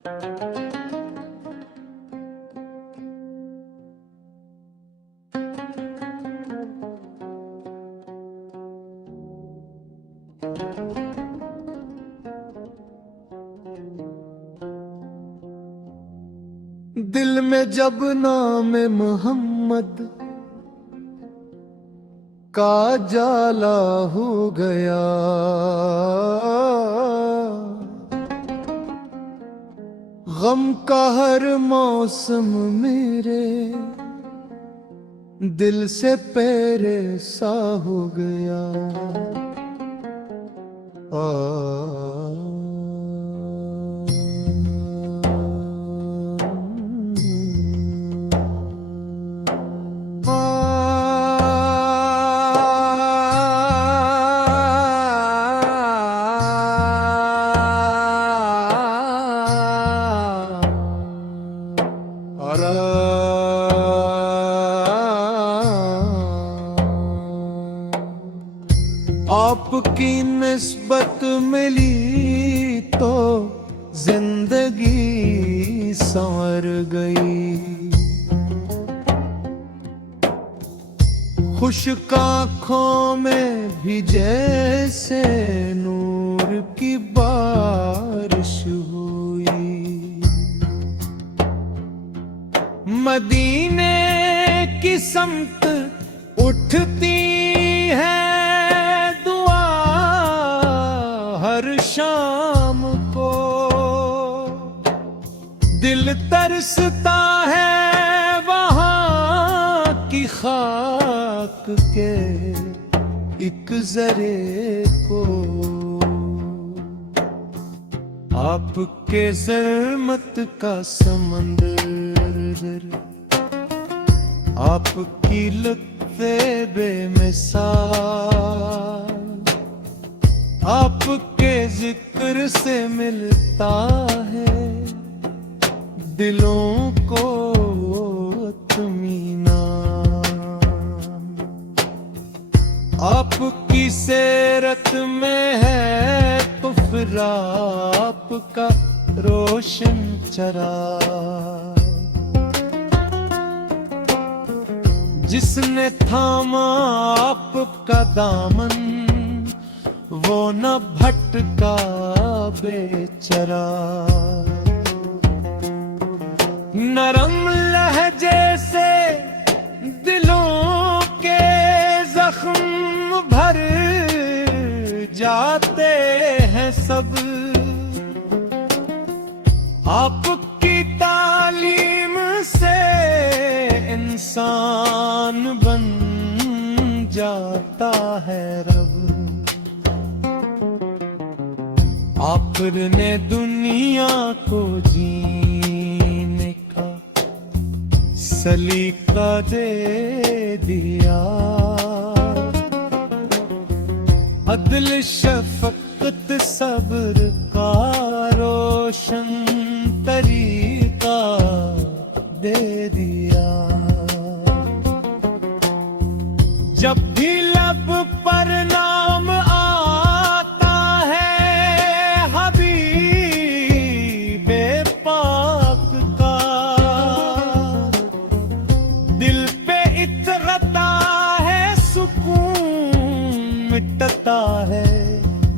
दिल में जब नाम मोहम्मद का जाला हो गया, गम का हर मौसम मेरे दिल से परे सा हो गया। आपकी निस्बत मिली तो जिंदगी संवर गई। खुश्क आँखों में भी जैसे नूर की बारिश हुई। मदीने की समत उठती है दुआ हर शाम को। दिल तरसता है वहाँ की खाक के एक जरे को। आपके ज़ल्मत का समंदर, आपकी लुत्फ़े बेमिसाल, आपके जिक्र से मिलता है दिलों को इत्मीनान। आपकी सीरत में है तो फिर आपका रोशन चराग। जिसने थामा आपका दामन वो न भटका बेचारा। नरम लहजे से दिलों के जख्म भर जाते हैं सब। आपकी तालीम से इंसान बन जाता है रब। आपने दुनिया को जीने का सलीका दे दिया। अदल शफकत सब्र का रोशन तरीका दे दिया। जब भी लब पर नाम आता है हबीबे पाक का, दिल पे इतरता है सुकून, मिटता है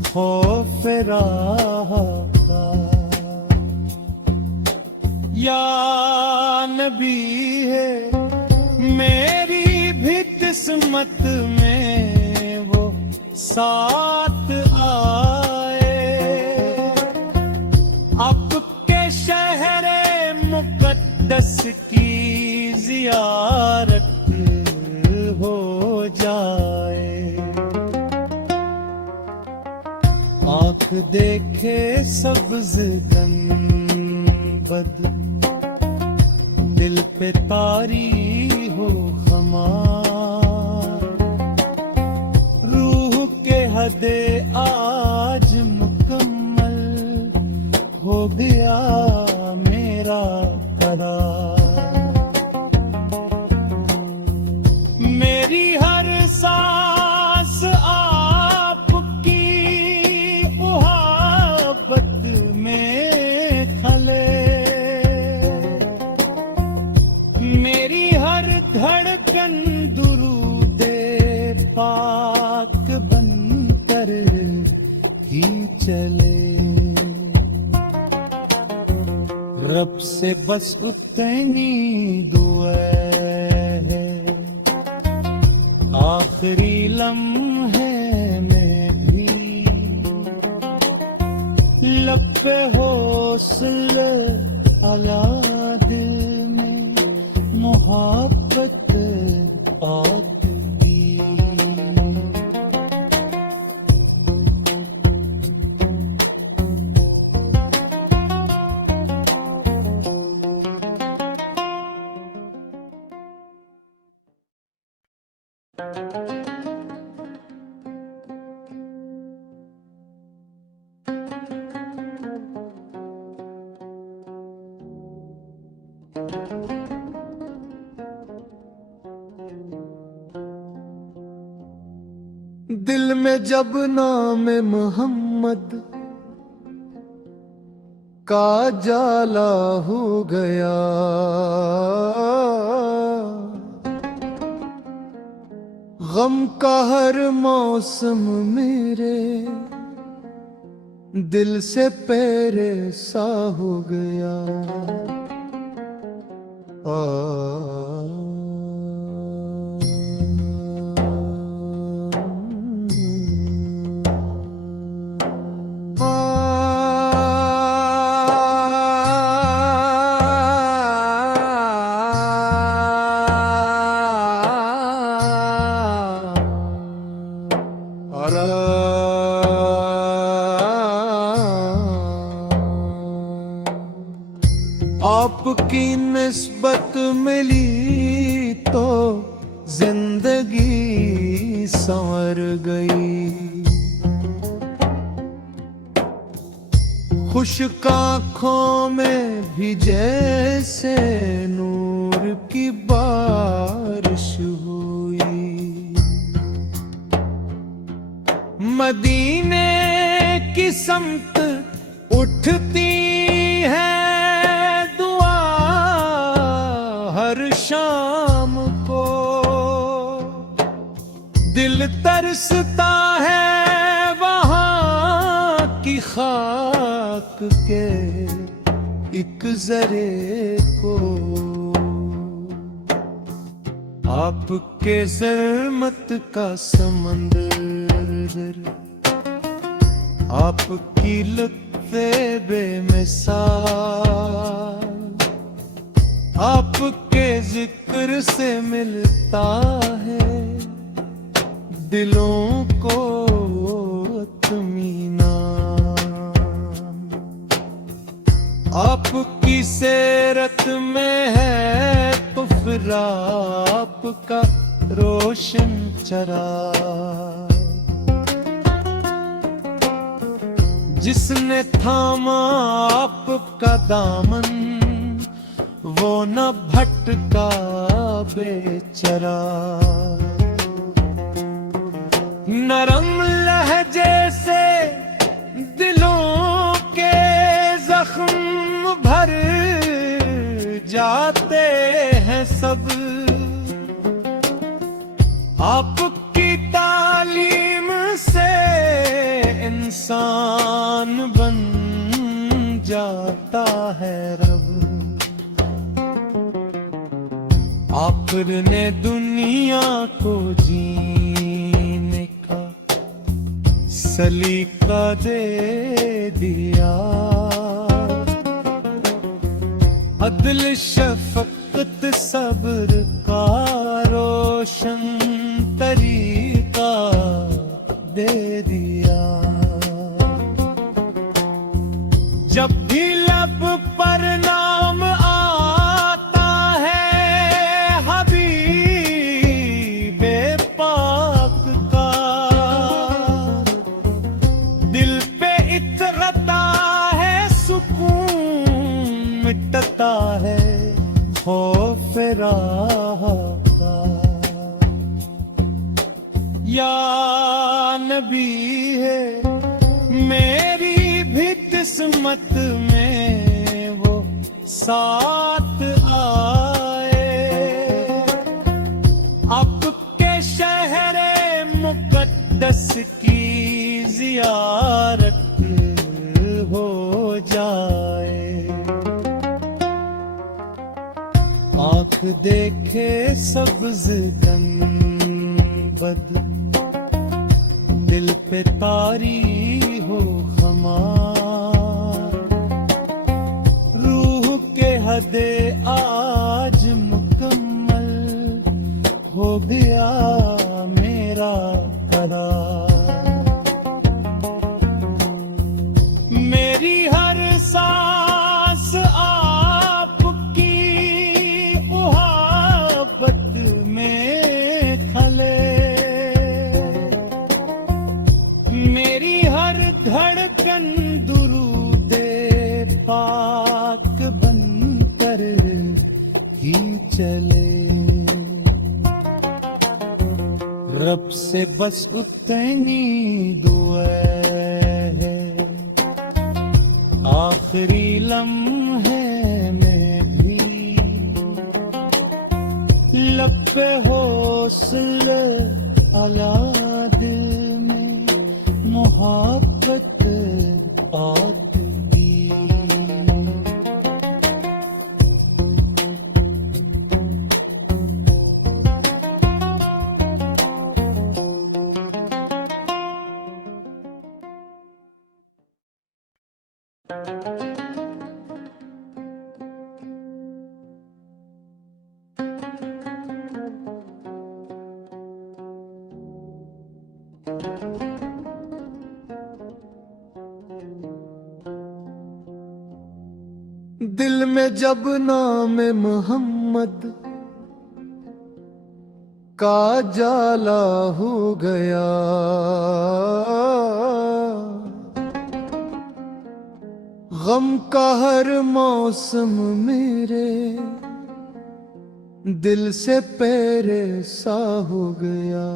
खौफ राह का। या नबी है मेरी भी किस्मत में वो साथ आए। आपके शहरे मुक़द्दस की ज़ियारत हो जाए। आँख देखे सब्ज़ गंबद, दिल पे तारी हो खमार। रूह के हदे आज मुकम्मल हो गया मेरा करार। मेरी हर सांस आपकी मोहब्बत में खले। रब से बस उतनी दुआ है, आखिरी लम्हे में भी लब पे हौसले अला दिल में मोहब्बत आती। दिल में जब नाम मोहम्मद का जाला हो गया, गम का हर मौसम मेरे दिल से परे सा हो गया। आपकी निस्बत मिली तो जिंदगी संवर गई, खुश्क आँखों में भी जैसे नूर की बारिश हुई। मदीने की समत उठती है हर शाम को, दिल तरसता है वहाँ की खाक के एक जरे को। आपके ज़ल्मत का समंदर, आपकी लुत्फ़े बेमिसाल, आपके जिक्र से मिलता है दिलों को इत्मीनान। आपकी सीरत में है तो फिर आपका रोशन चराग, जिसने थामा आपका दामन वो न भटका बेचारा। नरम लहजे से दिलों के जख्म भर जाते हैं सब, आपकी तालीम से इंसान बन जाता है रब। आपने दुनिया को जीने का सलीका दे दिया, अदल शफकत सब्र का रोशन तरीका दे दिया। जब भी लब पर नाम आता है हबीबे पाक का, दिल पे इतरता है सुकून, मिटता है खौफ राह का। या नबी है मेरी भी किस्मत में वो साथ आए, आपके शहरे मुकद्दस की जियारत हो जाए। देखे सब्ज गंबद, दिल पे तारी हो हमार। रूह के हदे आज मुकम्मल हो गया मेरा करार। मेरी हर सांस आपकी मोहब्बत में खले, मेरी हर धड़कन दुरूदे पाक बनकर ही चले। रब से बस उतनी दुआ है, आखिरी लम्हे में भी लब पे हौसला अला दिल में मोहब्बत आती। दिल में जब नाम मोहम्मद का जाला हो गया, गम का हर मौसम मेरे दिल से परे सा हो गया।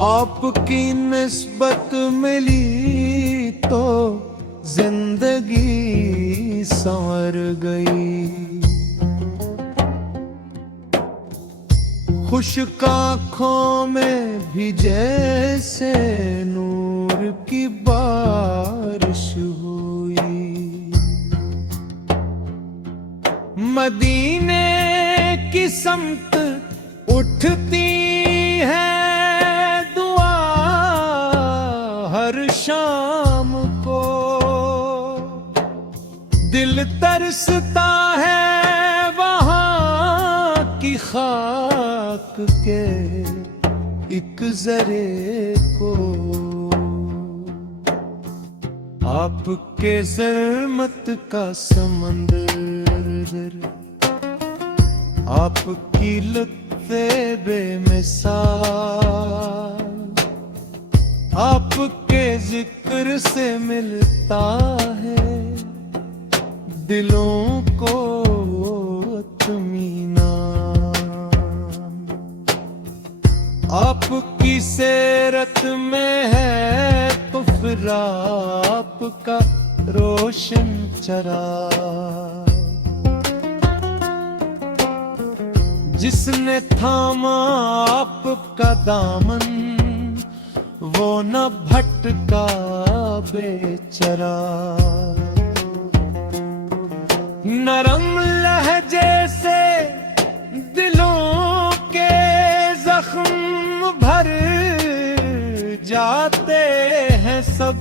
आपकी निस्बत मिली तो जिंदगी संवर गई। खुश्क आँखों में भी जैसे नूर की बारिश हुई। मदीने की समत उठती है हर शाम को, दिल तरसता है वहाँ की खाक के एक जरे को। आपके ज़ल्मत का समंदर, आपकी लुत्फ़े बेमिसाल, आपके जिक्र से मिलता है दिलों को इत्मीनान। आपकी सीरत में है तो फिर आपका रोशन चराग। जिसने थामा आपका दामन वो न भटका बेचारा। नरम लहजे से दिलों के जख्म भर जाते हैं सब।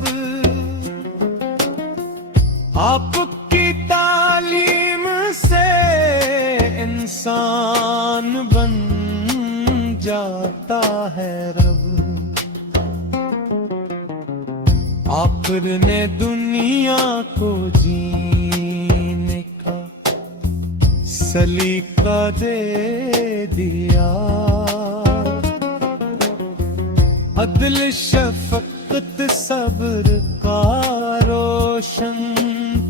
आपकी तालीम से इंसान बन जाता है रब। आपने दुनिया को जीने का सलीका दे दिया। अदल शफकत सब्र का रोशन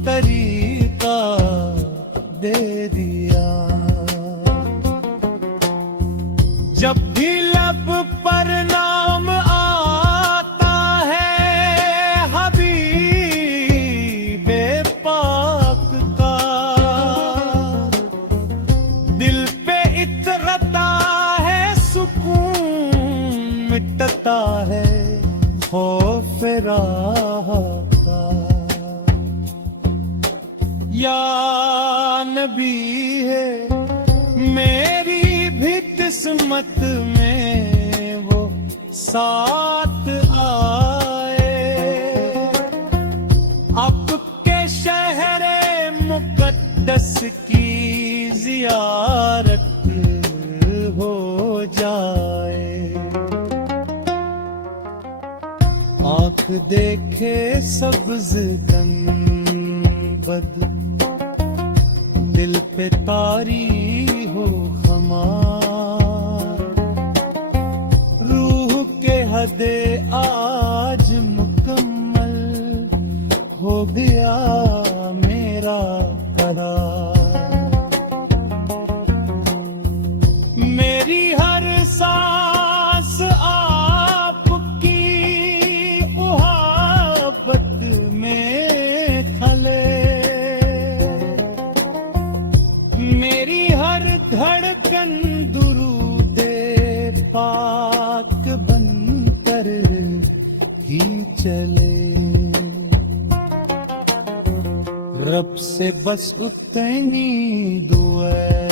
तरीका दे दिया। नबी है, मेरी भी किस्मत में वो साथ आए। आपके शहरे मुकद्दस की जियारत हो जाए। आँख देखे सब्ज गंबद, दिल पे तारी हो खमार। रूह के हदे आज मुकम्मल हो गया मेरा करार। मेरी हर सांस आपकी मोहब्बत में खले। मेरी हर धड़कन दुरूदे पाक बनकर ही चले। रब से बस उतनी दुआ